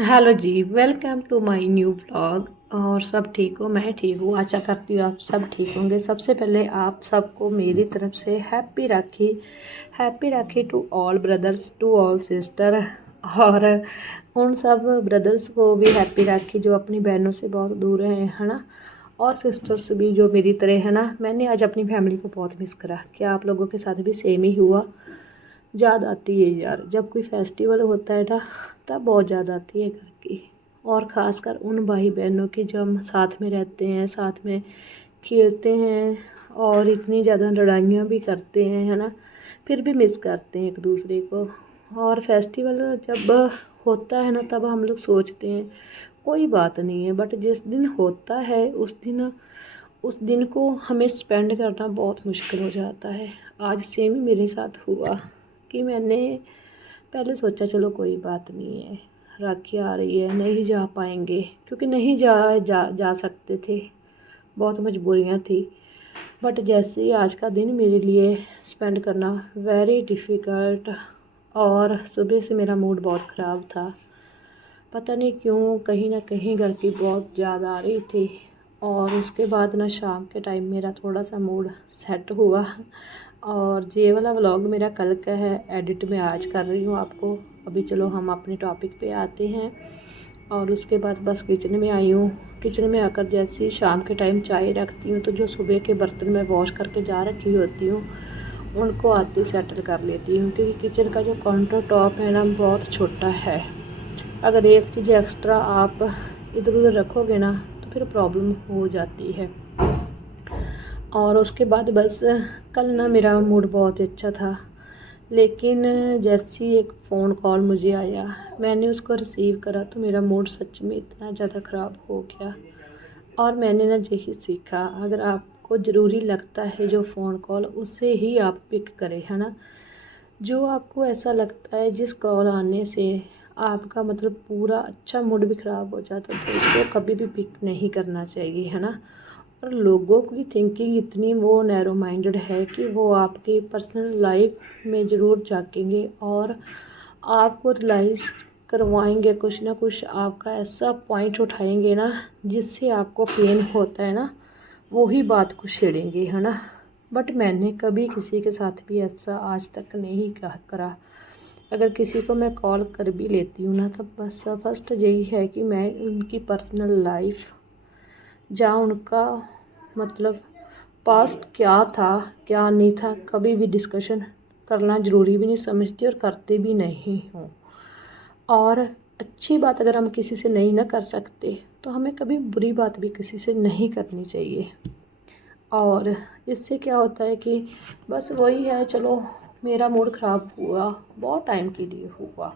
Hello ji, welcome to my new vlog. और सब ठीक हो? मैं ठीक हूँ, आशा करती हूँ आप सब ठीक होंगे। सबसे पहले आप सबको मेरी तरफ से happy Rakhi to all brothers, to all sister. और उन सब ब्रदर्स को भी हैप्पी राखी जो अपनी बहनों से बहुत दूर हैं, है ना। और सिस्टर्स भी जो मेरी तरह है ना। मैंने आज अपनी फैमिली को बहुत मिस करा। क्या आप लोगों के साथ भी सेम ही हुआ? याद आती है यार, जब कोई फेस्टिवल होता है ना, तब बहुत याद आती है घर की। और ख़ासकर उन भाई बहनों की जो हम साथ में रहते हैं, साथ में खेलते हैं और इतनी ज़्यादा लड़ाइयाँ भी करते हैं, है ना। फिर भी मिस करते हैं एक दूसरे को। और फेस्टिवल जब होता है ना, तब हम लोग सोचते हैं कोई बात नहीं है, बट जिस दिन होता है उस दिन को हमें स्पेंड करना बहुत मुश्किल हो जाता है। आज सेम ही मेरे साथ हुआ कि मैंने पहले सोचा चलो कोई बात नहीं है, राखी आ रही है, नहीं जा पाएंगे क्योंकि नहीं जा सकते थे, बहुत मजबूरियां थी। बट जैसे ही आज का दिन मेरे लिए स्पेंड करना वेरी डिफ़िकल्ट। और सुबह से मेरा मूड बहुत ख़राब था, पता नहीं क्यों, कहीं ना कहीं घर की बहुत याद आ रही थी। और उसके बाद ना शाम के टाइम मेरा थोड़ा सा मूड सेट हुआ। और ये वाला व्लॉग मेरा कल का है, एडिट में आज कर रही हूँ आपको। अभी चलो हम अपने टॉपिक पे आते हैं। और उसके बाद बस किचन में आई हूँ। किचन में आकर जैसे ही शाम के टाइम चाय रखती हूँ, तो जो सुबह के बर्तन मैं वॉश करके जा रखी होती हूँ, उनको आते सेटल कर लेती हूँ। क्योंकि किचन का जो काउंटर टॉप है ना, बहुत छोटा है। अगर एक चीज़ एक्स्ट्रा आप इधर उधर रखोगे ना, तो फिर प्रॉब्लम हो जाती है। और उसके बाद बस कल ना मेरा मूड बहुत अच्छा था, लेकिन जैसे ही एक फ़ोन कॉल मुझे आया, मैंने उसको रिसीव करा, तो मेरा मूड सच में इतना ज़्यादा ख़राब हो गया। और मैंने ना यही सीखा, अगर आपको ज़रूरी लगता है जो फ़ोन कॉल, उसे ही आप पिक करें, है ना। जो आपको ऐसा लगता है जिस कॉल आने से आपका मतलब पूरा अच्छा मूड भी ख़राब हो जाता है, तो उसको कभी भी पिक नहीं करना चाहिए, है ना। और लोगों की थिंकिंग इतनी वो नैरो माइंडेड है कि वो आपकी पर्सनल लाइफ में ज़रूर झाँकेंगे और आपको रियलाइज़ करवाएंगे, कुछ ना कुछ आपका ऐसा पॉइंट उठाएंगे ना, जिससे आपको पेन होता है ना, वही बात को छेड़ेंगे, है ना। बट मैंने कभी किसी के साथ भी ऐसा आज तक नहीं करा। अगर किसी को मैं कॉल कर भी लेती हूँ ना, तब बस फर्स्ट यही है कि मैं उनकी पर्सनल लाइफ, जहाँ उनका मतलब पास्ट क्या था क्या नहीं था, कभी भी डिस्कशन करना ज़रूरी भी नहीं समझती और करते भी नहीं हूँ। और अच्छी बात अगर हम किसी से नहीं ना कर सकते, तो हमें कभी बुरी बात भी किसी से नहीं करनी चाहिए। और इससे क्या होता है कि बस वही है, चलो मेरा मूड ख़राब हुआ, बहुत टाइम के लिए हुआ,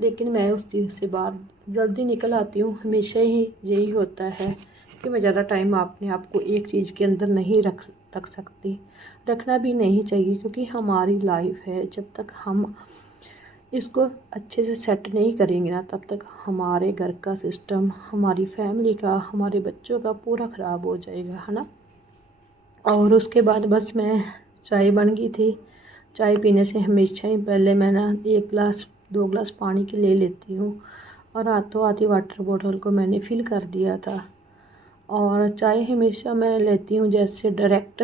लेकिन मैं उस चीज़ से बाहर जल्दी निकल आती हूँ। हमेशा ही यही होता है कि मैं ज़्यादा टाइम अपने आप को एक चीज़ के अंदर नहीं रख सकती, रखना भी नहीं चाहिए। क्योंकि हमारी लाइफ है, जब तक हम इसको अच्छे से सेट नहीं करेंगे ना, तब तक हमारे घर का सिस्टम, हमारी फैमिली का, हमारे बच्चों का पूरा ख़राब हो जाएगा, है ना। और उसके बाद बस मैं, चाय बन गई थी। चाय पीने से हमेशा ही पहले मैं ना 1 गिलास 2 गिलास पानी की ले लेती हूँ। और हाथों हाथ ही वाटर बॉटल को मैंने फिल कर दिया था। और चाय हमेशा मैं लेती हूँ जैसे डायरेक्ट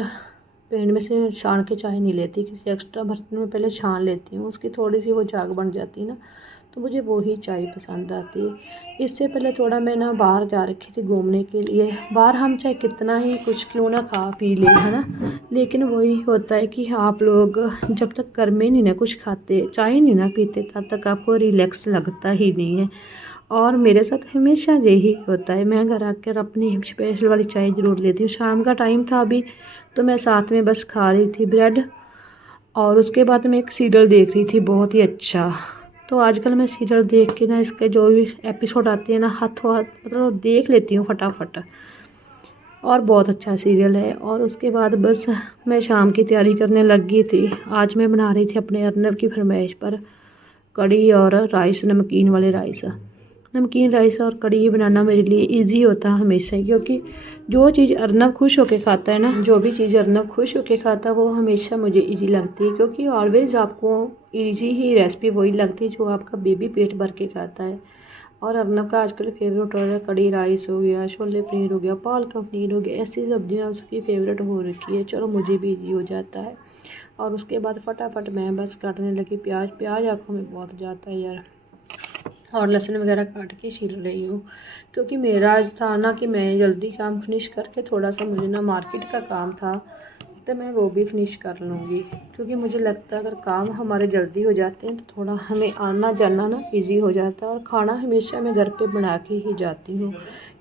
पेड़ में से छान के चाय नहीं लेती, किसी एक्स्ट्रा बर्तन में पहले छान लेती हूँ, उसकी थोड़ी सी वो झाग बन जाती है ना, तो मुझे वो ही चाय पसंद आती है। इससे पहले थोड़ा मैं ना बाहर जा रखी थी घूमने के लिए। बाहर हम चाहे कितना ही कुछ क्यों ना खा पी ले, है ना, लेकिन वही होता है कि आप लोग जब तक घर में नहीं ना कुछ खाते, चाय नहीं ना पीते, तब तक आपको रिलैक्स लगता ही नहीं है। और मेरे साथ हमेशा यही होता है, मैं घर आकर अपनी स्पेशल वाली चाय ज़रूर लेती हूँ। शाम का टाइम था अभी, तो मैं साथ में बस खा रही थी ब्रेड। और उसके बाद मैं एक सीरियल देख रही थी बहुत ही अच्छा। तो आजकल मैं सीरियल देख के ना, इसके जो भी एपिसोड आते हैं ना, हाथों हाथ मतलब देख लेती हूँ फटाफट। और बहुत अच्छा सीरियल है। और उसके बाद बस मैं शाम की तैयारी करने लग गई थी। आज मैं बना रही थी अपने अर्नब की फरमाइश पर कढ़ी और राइस, नमकीन वाले राइस। नमकीन राइस और कढ़ी बनाना मेरे लिए इजी होता है हमेशा ही, क्योंकि जो चीज़ अर्नब खुश होके खाता है ना, जो भी चीज़ अर्नब खुश होके खाता है, वो हमेशा मुझे इजी लगती है। क्योंकि ऑलवेज़ आपको इजी ही रेसिपी वही लगती है जो आपका बेबी पेट भर के खाता है। और अर्नब का आजकल फेवरेट हो गया कड़ी राइस हो गया, छोले पनीर हो गया, पालक पनीर हो गया, ऐसी सब्जियां उसकी फेवरेट हो रखी है। चलो मुझे भी ईजी हो जाता है। और उसके बाद फटाफट मैं बस काटने लगी प्याज आँखों में बहुत जाता है यार। और लहसुन वगैरह काट के छील रही हूँ, क्योंकि मेरा आज था ना कि मैं जल्दी काम फिनिश करके थोड़ा सा मुझे ना मार्केट का काम था, तो मैं वो भी फिनिश कर लूँगी। क्योंकि मुझे लगता है अगर काम हमारे जल्दी हो जाते हैं तो थोड़ा हमें आना जाना ना इजी हो जाता है। और खाना हमेशा मैं घर पे बना के ही जाती हूँ,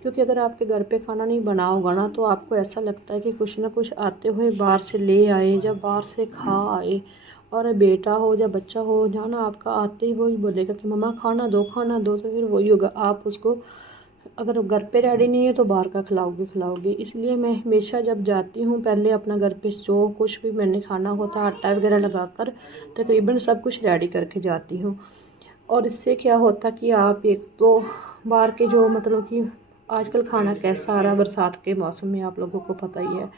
क्योंकि अगर आपके घर पे खाना नहीं बना होगा ना तो आपको ऐसा लगता है कि कुछ ना कुछ आते हुए बाहर से ले आए, जब बाहर से खा आए। और बेटा हो या बच्चा हो, जहाँ ना आपका आते ही वही बोलेगा कि मम्मा खाना दो, तो फिर वही होगा, आप उसको अगर घर पे रेडी नहीं है तो बाहर का खिलाओगे। इसलिए मैं हमेशा जब जाती हूँ पहले अपना घर पे जो कुछ भी मैंने खाना होता है आटा वगैरह लगाकर तकरीबन सब कुछ रेडी करके जाती हूँ। और इससे क्या होता कि आप एक तो बाहर के जो मतलब कि आजकल खाना कैसा आ रहा है, बरसात के मौसम में आप लोगों को पता ही है,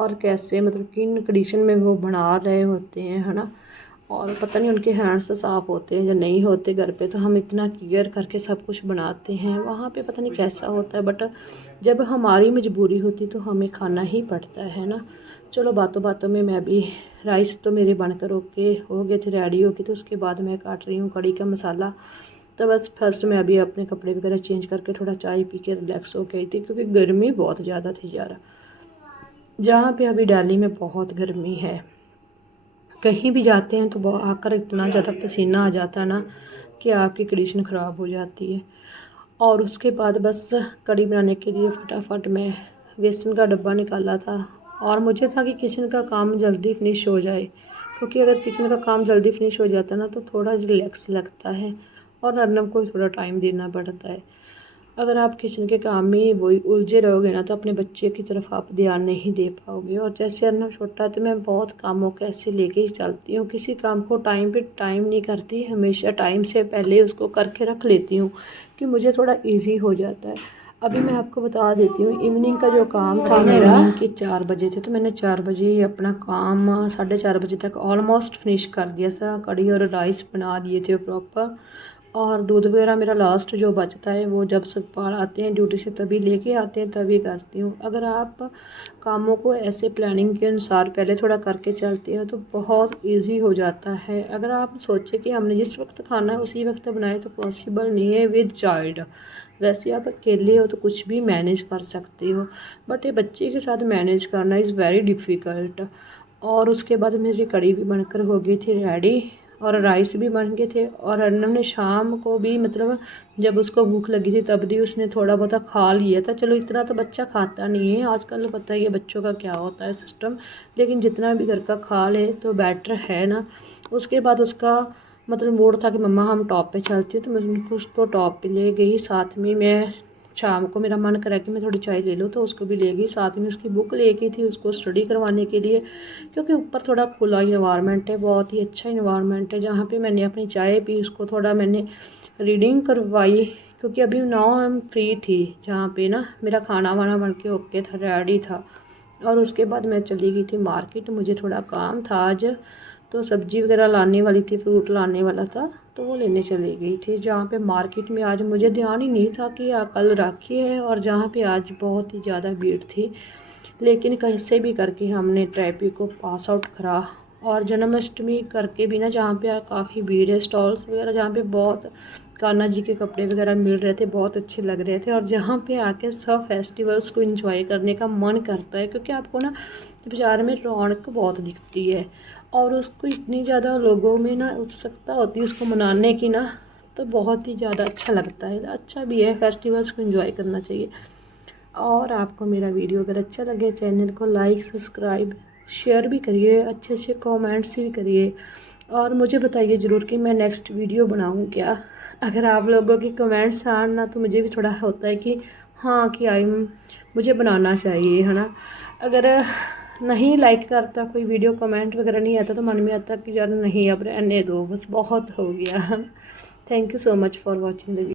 और कैसे मतलब किन कंडीशन में वो बना रहे होते हैं, है ना। और पता नहीं उनके हैंड्स साफ़ होते हैं या नहीं होते। घर पे तो हम इतना केयर करके सब कुछ बनाते हैं, वहाँ पे पता नहीं कैसा होता है, बट जब हमारी मजबूरी होती तो हमें खाना ही पड़ता है ना। चलो बातों बातों में मैं भी राइस तो मेरे बनकर हो गए थे, रेडी हो गए थे। उसके बाद मैं काट रही हूँ कड़ी का मसाला। तो बस फर्स्ट मैं अभी अपने कपड़े वगैरह चेंज करके थोड़ा चाय पी के रिलैक्स हो गई थी, क्योंकि गर्मी बहुत ज़्यादा थी यार। जहाँ पे अभी दिल्ली में बहुत गर्मी है, कहीं भी जाते हैं तो आकर इतना ज़्यादा पसीना आ जाता है ना कि आपकी कंडीशन ख़राब हो जाती है। और उसके बाद बस कड़ी बनाने के लिए फटाफट मैं बेसन का डब्बा निकाला था, और मुझे था कि किचन का काम जल्दी फिनिश हो जाए, क्योंकि अगर किचन का काम जल्दी फिनिश हो जाता है ना तो थोड़ा रिलैक्स लगता है और अर्नब को थोड़ा टाइम देना पड़ता है। अगर आप किचन के काम में वही उलझे रहोगे ना तो अपने बच्चे की तरफ आप ध्यान नहीं दे पाओगे। और जैसे अर्नब छोटा है तो मैं बहुत कामों को ऐसे लेके ही चलती हूँ, किसी काम को टाइम पे टाइम नहीं करती, हमेशा टाइम से पहले उसको करके रख लेती हूँ कि मुझे थोड़ा ईजी हो जाता है। अभी मैं आपको बता देती हूँ इवनिंग का जो काम था मेरा कि 4 बजे थे, तो मैंने 4 बजे ही अपना काम 4:30 बजे तक ऑलमोस्ट फिनिश कर दिया था। कड़ी और राइस बना दिए थे प्रॉपर, और दूध वगैरह मेरा लास्ट जो बचता है वो जब सतपाल आते हैं ड्यूटी से तभी लेके आते हैं तभी करती हूँ। अगर आप कामों को ऐसे प्लानिंग के अनुसार पहले थोड़ा करके चलते हो तो बहुत इजी हो जाता है। अगर आप सोचें कि हमने जिस वक्त खाना है उसी वक्त बनाए तो पॉसिबल नहीं है विद चाइल्ड। वैसे आप अकेले हो तो कुछ भी मैनेज कर सकते हो, बट ये बच्चे के साथ मैनेज करना इज़ वेरी डिफ़िकल्ट। और उसके बाद मेरी कड़ी भी बनकर हो गई थी रेडी, और राइस भी बन गए थे। और अर्नब ने शाम को भी मतलब जब उसको भूख लगी थी तब भी उसने थोड़ा बहुत खा लिया था। चलो इतना तो बच्चा खाता नहीं है, आजकल पता ही है बच्चों का क्या होता है सिस्टम, लेकिन जितना भी घर का खा ले तो बेटर है ना। उसके बाद उसका मतलब मूड था कि मम्मा हम टॉप पे चलती हूँ, तो मैं उसको टॉप पे ले गई। साथ में मैं शाम को मेरा मन करा कि मैं थोड़ी चाय ले लूँ तो उसको भी ले गई, साथ में उसकी बुक ले गई थी उसको स्टडी करवाने के लिए, क्योंकि ऊपर थोड़ा खुला इन्वायरमेंट है, बहुत ही अच्छा इन्वायरमेंट है। जहाँ पे मैंने अपनी चाय पी उसको थोड़ा मैंने रीडिंग करवाई, क्योंकि अभी नाउ हम फ्री थी, जहाँ पे ना मेरा खाना वाना बन के ओके था, रेडी था। और उसके बाद मैं चली गई थी मार्केट, मुझे थोड़ा काम था आज, तो सब्ज़ी वगैरह लाने वाली थी, फ्रूट लाने वाला था, तो वो लेने चली गई थी। जहाँ पे मार्केट में आज मुझे ध्यान ही नहीं था कि कल राखी है, और जहाँ पे आज बहुत ही ज़्यादा भीड़ थी, लेकिन कैसे भी करके हमने ट्रैफिक को पास आउट करा। और जन्माष्टमी करके भी ना जहाँ पे काफ़ी भीड़ है, स्टॉल्स वगैरह जहाँ पे बहुत कान्हा जी के कपड़े वगैरह मिल रहे थे, बहुत अच्छे लग रहे थे। और जहाँ पे आके सब फेस्टिवल्स को एंजॉय करने का मन करता है, क्योंकि आपको ना बाज़ार में रौनक बहुत दिखती है, और उसको इतनी ज़्यादा लोगों में ना उत्सुकता होती है उसको मनाने की ना, तो बहुत ही ज़्यादा अच्छा लगता है। अच्छा भी है, फेस्टिवल्स को एंजॉय करना चाहिए। और आपको मेरा वीडियो अगर अच्छा लगे चैनल को लाइक सब्सक्राइब शेयर भी करिए, अच्छे अच्छे कमेंट्स भी करिए, और मुझे बताइए ज़रूर कि मैं नेक्स्ट वीडियो बनाऊँ क्या। अगर आप लोगों के कमेंट्स आना तो मुझे भी थोड़ा होता है कि हाँ कि मुझे बनाना चाहिए, है ना। अगर नहीं लाइक करता कोई वीडियो, कमेंट वगैरह नहीं आता तो मन में आता कि यार नहीं अब रहने दो, बस बहुत हो गया। Thank you so much for watching the video.